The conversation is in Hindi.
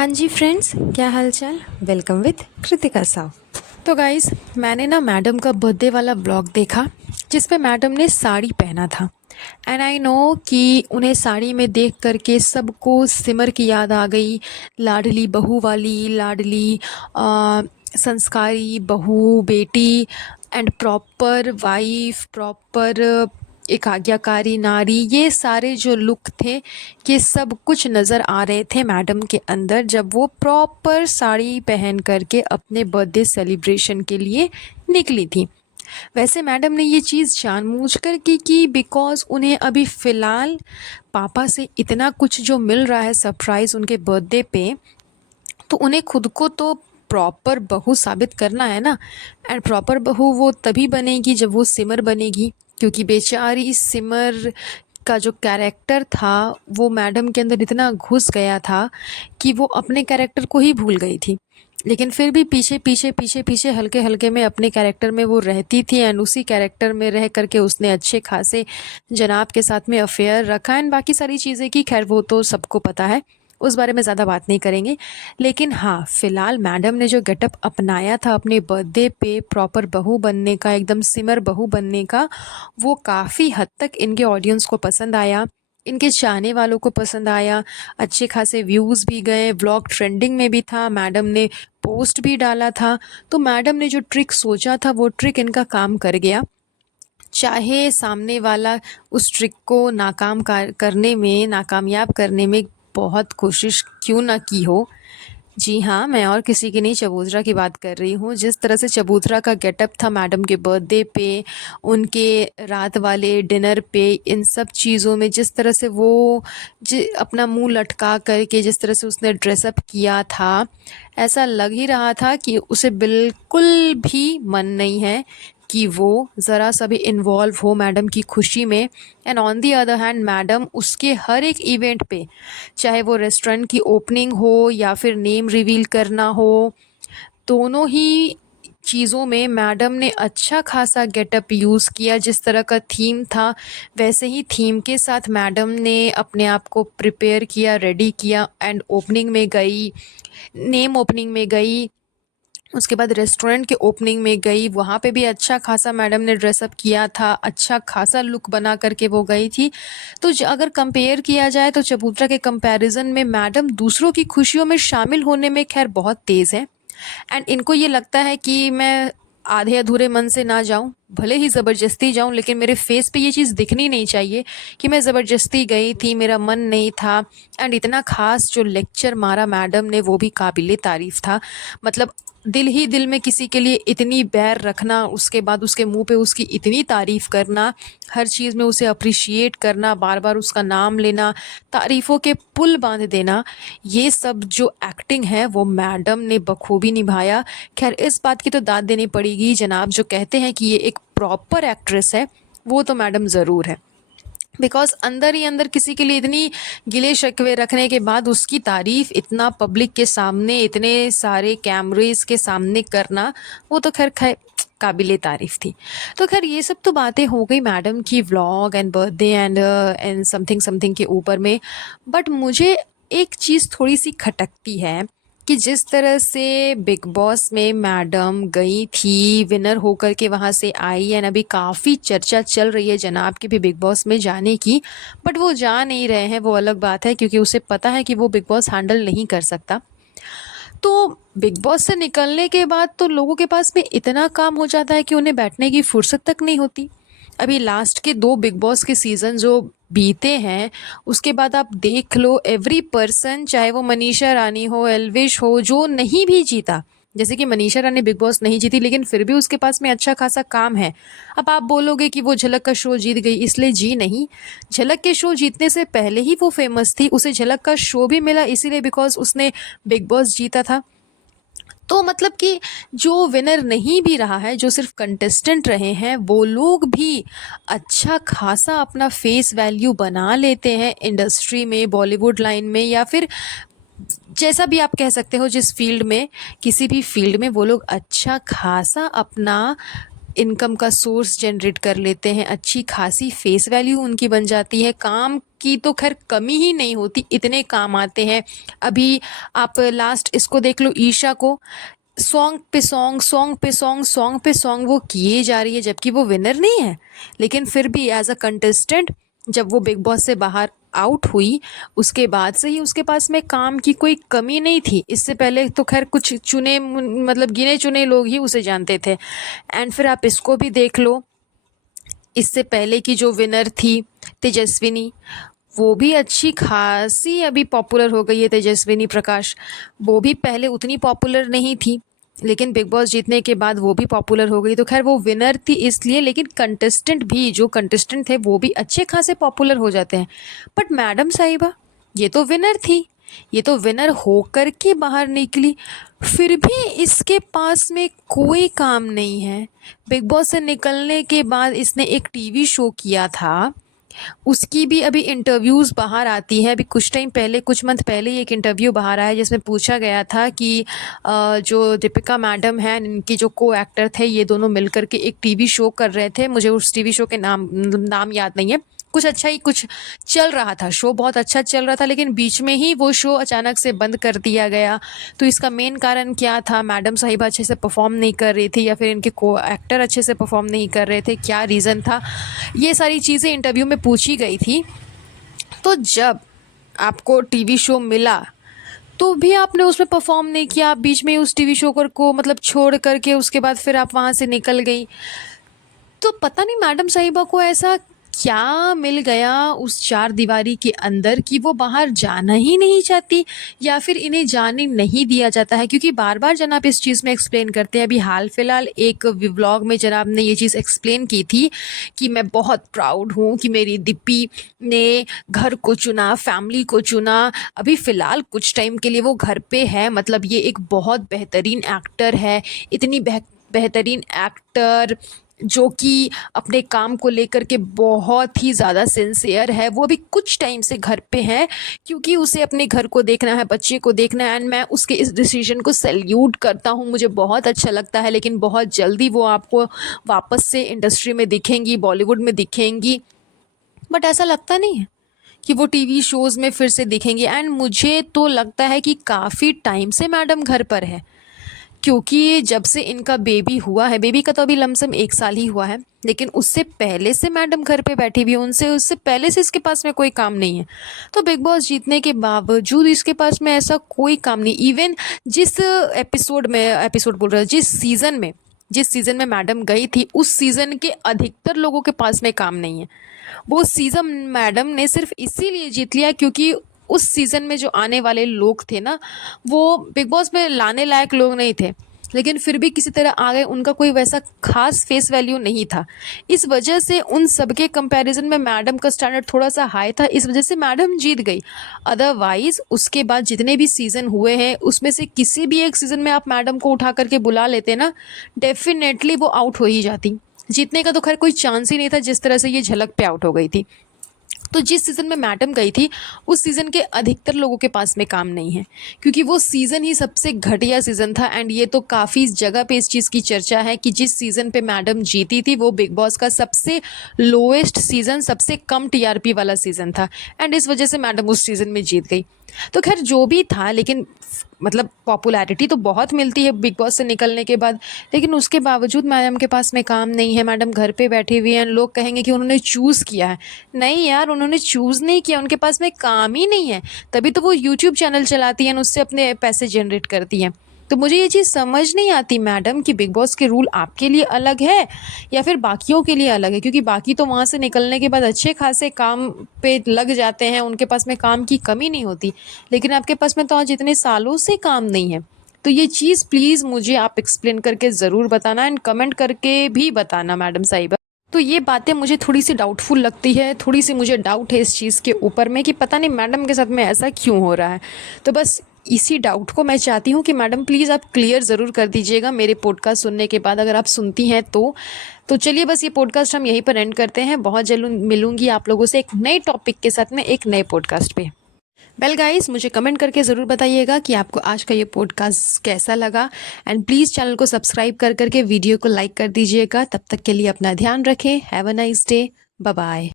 हाँ जी फ्रेंड्स, क्या हाल चाल। Welcome with Kritika Sao. तो गाइस, मैंने ना मैडम का बर्थडे वाला ब्लॉग देखा जिस पे मैडम ने साड़ी पहना था। एंड आई नो कि उन्हें साड़ी में देख करके सबको सिमर की याद आ गई। लाडली बहू वाली, लाडली संस्कारी बहू, बेटी एंड प्रॉपर वाइफ, प्रॉपर एक आज्ञाकारी नारी। ये सारे जो लुक थे, ये सब कुछ नज़र आ रहे थे मैडम के अंदर जब वो प्रॉपर साड़ी पहन करके अपने बर्थडे सेलिब्रेशन के लिए निकली थी। वैसे मैडम ने ये चीज़ जानबूझकर की बिकॉज़ उन्हें अभी फ़िलहाल पापा से इतना कुछ जो मिल रहा है सरप्राइज़ उनके बर्थडे पे, तो उन्हें खुद को तो प्रॉपर बहू साबित करना है ना। एंड प्रॉपर बहू वो तभी बनेगी जब वो सिमर बनेगी, क्योंकि बेचारी सिमर का जो कैरेक्टर था वो मैडम के अंदर इतना घुस गया था कि वो अपने कैरेक्टर को ही भूल गई थी। लेकिन फिर भी पीछे पीछे पीछे पीछे हल्के हल्के में अपने कैरेक्टर में वो रहती थी। एंड उसी कैरेक्टर में रह करके उसने अच्छे खासे जनाब के साथ में अफेयर रखा एंड बाकी सारी चीज़ें की। खैर वो तो सबको पता है, उस बारे में ज़्यादा बात नहीं करेंगे। लेकिन हाँ, फ़िलहाल मैडम ने जो गेटअप अपनाया था अपने बर्थडे पे प्रॉपर बहू बनने का, एकदम सिमर बहू बनने का, वो काफ़ी हद तक इनके ऑडियंस को पसंद आया, इनके चाहने वालों को पसंद आया। अच्छे खासे व्यूज़ भी गए, व्लॉग ट्रेंडिंग में भी था, मैडम ने पोस्ट भी डाला था। तो मैडम ने जो ट्रिक सोचा था वो ट्रिक इनका काम कर गया। चाहे सामने वाला उस ट्रिक को करने में, नाकामयाब करने में बहुत कोशिश क्यों ना की हो। जी हाँ, मैं और किसी की नहीं, चबूतरा की बात कर रही हूँ। जिस तरह से चबूतरा का गेटअप था मैडम के बर्थडे पे, उनके रात वाले डिनर पे, इन सब चीज़ों में जिस तरह से वो अपना मुंह लटका करके जिस तरह से उसने ड्रेसअप किया था, ऐसा लग ही रहा था कि उसे बिल्कुल भी मन नहीं है कि वो ज़रा सा भी इन्वॉल्व हो मैडम की खुशी में। And on the other hand madam उसके हर एक इवेंट पे, चाहे वो रेस्टोरेंट की ओपनिंग हो या फिर नेम रिवील करना हो, दोनों ही चीज़ों में मैडम ने अच्छा खासा गेटअप यूज़ किया। जिस तरह का थीम था वैसे ही थीम के साथ मैडम ने अपने आप को प्रिपेयर किया, रेडी किया एंड ओपनिंग में गई, नेम ओपनिंग में गई, उसके बाद रेस्टोरेंट के ओपनिंग में गई, वहाँ पे भी अच्छा खासा मैडम ने ड्रेसअप किया था, अच्छा खासा लुक बना करके वो गई थी। तो अगर कंपेयर किया जाए तो चबूतरा के कंपैरिजन में मैडम दूसरों की खुशियों में शामिल होने में खैर बहुत तेज़ है। एंड इनको ये लगता है कि मैं आधे अधूरे मन से ना जाऊं, भले ही ज़बरदस्ती जाऊं, लेकिन मेरे फेस पे ये चीज़ दिखनी नहीं चाहिए कि मैं ज़बरदस्ती गई थी, मेरा मन नहीं था। एंड इतना खास जो लेक्चर मारा मैडम ने वो भी काबिले तारीफ़ था। मतलब दिल ही दिल में किसी के लिए इतनी बैर रखना, उसके बाद उसके मुंह पे उसकी इतनी तारीफ़ करना, हर चीज़ में उसे अप्रिशिएट करना, बार बार उसका नाम लेना, तारीफ़ों के पुल बांध देना, ये सब जो एक्टिंग है वो मैडम ने बखूबी निभाया। खैर इस बात की तो दाद देनी पड़ेगी, जनाब जो कहते हैं कि ये एक प्रॉपर एक्ट्रेस है, वो तो मैडम ज़रूर है। बिकॉज अंदर ही अंदर किसी के लिए इतनी गिले शिकवे रखने के बाद उसकी तारीफ़ इतना पब्लिक के सामने, इतने सारे कैमरेज के सामने करना, वो तो खैर खैर काबिले तारीफ़ थी। तो खैर ये सब तो बातें हो गई मैडम की vlog and birthday and something something के ऊपर में। बट मुझे एक चीज़ थोड़ी सी खटकती है कि जिस तरह से बिग बॉस में मैडम गई थी, विनर होकर के वहाँ से आई, एंड अभी काफ़ी चर्चा चल रही है जनाब की भी बिग बॉस में जाने की। बट वो जा नहीं रहे हैं, वो अलग बात है, क्योंकि उसे पता है कि वो बिग बॉस हैंडल नहीं कर सकता। तो बिग बॉस से निकलने के बाद तो लोगों के पास में इतना काम हो जाता है कि उन्हें बैठने की फुर्सत तक नहीं होती। अभी लास्ट के 2 बिग बॉस के सीज़न जो बीते हैं, उसके बाद आप देख लो एवरी पर्सन, चाहे वो मनीषा रानी हो, एल्विश हो, जो नहीं भी जीता, जैसे कि मनीषा रानी बिग बॉस नहीं जीती लेकिन फिर भी उसके पास में अच्छा खासा काम है। अब आप बोलोगे कि वो झलक का शो जीत गई इसलिए जी नहीं, झलक के शो जीतने से पहले ही वो फेमस थी, उसे झलक का शो भी मिला इसीलिए बिकॉज उसने बिग बॉस जीता था। तो मतलब कि जो विनर नहीं भी रहा है, जो सिर्फ कंटेस्टेंट रहे हैं, वो लोग भी अच्छा खासा अपना फेस वैल्यू बना लेते हैं इंडस्ट्री में, बॉलीवुड लाइन में, या फिर जैसा भी आप कह सकते हो जिस फील्ड में, किसी भी फील्ड में वो लोग अच्छा खासा अपना इनकम का सोर्स जनरेट कर लेते हैं, अच्छी खासी फेस वैल्यू उनकी बन जाती है, काम की तो खैर कमी ही नहीं होती, इतने काम आते हैं। अभी आप लास्ट इसको देख लो, ईशा को सॉन्ग पे सॉन्ग, सॉन्ग पे सॉन्ग, सॉन्ग पे सॉन्ग वो किए जा रही है, जबकि वो विनर नहीं है। लेकिन फिर भी एज अ कंटेस्टेंट जब वो बिग बॉस से बाहर आउट हुई, उसके बाद से ही उसके पास में काम की कोई कमी नहीं थी। इससे पहले तो खैर कुछ चुने मतलब गिने चुने लोग ही उसे जानते थे। एंड फिर आप इसको भी देख लो, इससे पहले की जो विनर थी तेजस्विनी, वो भी अच्छी खासी अभी पॉपुलर हो गई है। तेजस्विनी प्रकाश, वो भी पहले उतनी पॉपुलर नहीं थी, लेकिन बिग बॉस जीतने के बाद वो भी पॉपुलर हो गई। तो खैर वो विनर थी इसलिए, लेकिन कंटेस्टेंट भी, जो कंटेस्टेंट थे वो भी अच्छे खासे पॉपुलर हो जाते हैं। बट मैडम साहिबा, ये तो विनर थी, ये तो विनर होकर के बाहर निकली, फिर भी इसके पास में कोई काम नहीं है। बिग बॉस से निकलने के बाद इसने एक टीवी शो किया था, उसकी भी अभी इंटरव्यूज़ बाहर आती है। अभी कुछ टाइम पहले, कुछ मंथ पहले ही एक इंटरव्यू बाहर आया जिसमें पूछा गया था कि जो दीपिका मैडम हैं, इनकी जो को एक्टर थे, ये दोनों मिलकर के एक टीवी शो कर रहे थे। मुझे उस टीवी शो के नाम याद नहीं है। कुछ अच्छा ही कुछ चल रहा था, शो बहुत अच्छा चल रहा था, लेकिन बीच में ही वो शो अचानक से बंद कर दिया गया। तो इसका मेन कारण क्या था? मैडम साहिबा अच्छे से परफॉर्म नहीं कर रही थी, या फिर इनके को एक्टर अच्छे से परफॉर्म नहीं कर रहे थे, क्या रीज़न था? ये सारी चीज़ें इंटरव्यू में पूछी गई थी। तो जब आपको टीवी शो मिला तो भी आपने उसमें परफॉर्म नहीं किया, आप बीच में ही उस टीवी शो को मतलब छोड़ करके उसके बाद फिर आप वहाँ से निकल गई। तो पता नहीं मैडम साहिबा को ऐसा क्या मिल गया उस चार दीवारी के अंदर कि वो बाहर जाना ही नहीं चाहती, या फिर इन्हें जाने नहीं दिया जाता है। क्योंकि बार बार जनाब इस चीज़ में एक्सप्लेन करते हैं। अभी हाल फिलहाल एक व्लॉग में जनाब ने ये चीज़ एक्सप्लेन की थी कि मैं बहुत प्राउड हूँ कि मेरी दिप्पी ने घर को चुना, फैमिली को चुना। अभी फ़िलहाल कुछ टाइम के लिए वो घर पे है, मतलब ये एक बहुत बेहतरीन एक्टर है, इतनी बेहतरीन एक्टर जो कि अपने काम को लेकर के बहुत ही ज़्यादा सिंसियर है। वो अभी कुछ टाइम से घर पे है क्योंकि उसे अपने घर को देखना है, बच्चे को देखना है। एंड मैं उसके इस डिसीजन को सैल्यूट करता हूँ, मुझे बहुत अच्छा लगता है। लेकिन बहुत जल्दी वो आपको वापस से इंडस्ट्री में दिखेंगी, बॉलीवुड में दिखेंगी। बट ऐसा लगता नहीं है कि वो टीवी शोज़ में फिर से दिखेंगी। एंड मुझे तो लगता है कि काफ़ी टाइम से मैडम घर पर है, क्योंकि जब से इनका बेबी हुआ है, बेबी का तो अभी लमसम 1 साल ही हुआ है, लेकिन उससे पहले से मैडम घर पे बैठी हुई है। उनसे उससे पहले से इसके पास में कोई काम नहीं है। तो बिग बॉस जीतने के बावजूद इसके पास में ऐसा कोई काम नहीं। इवन जिस एपिसोड बोल रहा हूँ, जिस सीज़न में मैडम गई थी, उस सीज़न के अधिकतर लोगों के पास में काम नहीं है। वो सीज़न मैडम ने सिर्फ इसीलिए जीत लिया क्योंकि उस सीज़न में जो आने वाले लोग थे ना, वो बिग बॉस में लाने लायक लोग नहीं थे, लेकिन फिर भी किसी तरह आ गए। उनका कोई वैसा खास फेस वैल्यू नहीं था। इस वजह से उन सबके कंपैरिजन में मैडम का स्टैंडर्ड थोड़ा सा हाई था, इस वजह से मैडम जीत गई। अदरवाइज उसके बाद जितने भी सीज़न हुए हैं, उसमें से किसी भी एक सीज़न में आप मैडम को उठा करके बुला लेते ना, डेफिनेटली वो आउट हो ही जाती। जीतने का तो खैर कोई चांस ही नहीं था, जिस तरह से ये झलक पे आउट हो गई थी। तो जिस सीज़न में मैडम गई थी, उस सीज़न के अधिकतर लोगों के पास में काम नहीं है, क्योंकि वो सीज़न ही सबसे घटिया सीज़न था। एंड ये तो काफ़ी जगह पे इस चीज़ की चर्चा है कि जिस सीज़न पे मैडम जीती थी, वो बिग बॉस का सबसे लोएस्ट सीज़न, सबसे कम टीआरपी वाला सीज़न था। एंड इस वजह से मैडम उस सीज़न में जीत गई। तो खैर जो भी था, लेकिन मतलब पॉपुलैरिटी तो बहुत मिलती है बिग बॉस से निकलने के बाद, लेकिन उसके बावजूद मैडम के पास में काम नहीं है। मैडम घर पे बैठी हुई हैं। लोग कहेंगे कि उन्होंने चूज़ किया है। नहीं यार, उन्होंने चूज़ नहीं किया, उनके पास में काम ही नहीं है। तभी तो वो यूट्यूब चैनल चलाती हैं, उससे अपने पैसे जनरेट करती हैं। तो मुझे ये चीज़ समझ नहीं आती मैडम कि बिग बॉस के रूल आपके लिए अलग है या फिर बाकियों के लिए अलग है, क्योंकि बाकी तो वहाँ से निकलने के बाद अच्छे खासे काम पे लग जाते हैं, उनके पास में काम की कमी नहीं होती। लेकिन आपके पास में तो आज इतने सालों से काम नहीं है। तो ये चीज़ प्लीज़ मुझे आप एक्सप्लेन करके ज़रूर बताना, एंड कमेंट करके भी बताना मैडम साहिबा। तो ये बातें मुझे थोड़ी सी डाउटफुल लगती है, थोड़ी सी मुझे डाउट है इस चीज़ के ऊपर में कि पता नहीं मैडम के साथ में ऐसा क्यों हो रहा है। तो बस इसी डाउट को मैं चाहती हूँ कि मैडम प्लीज़ आप क्लियर ज़रूर कर दीजिएगा मेरे पॉडकास्ट सुनने के बाद, अगर आप सुनती हैं तो चलिए बस ये पॉडकास्ट हम यहीं पर एंड करते हैं। बहुत जल्द मिलूंगी आप लोगों से एक नए टॉपिक के साथ में, एक नए पॉडकास्ट पे। वेल गाइस, मुझे कमेंट करके ज़रूर बताइएगा कि आपको आज का ये पॉडकास्ट कैसा लगा। एंड प्लीज़ चैनल को सब्सक्राइब कर करके वीडियो को लाइक कर दीजिएगा। तब तक के लिए अपना ध्यान रखें। Have a nice day. Bye bye.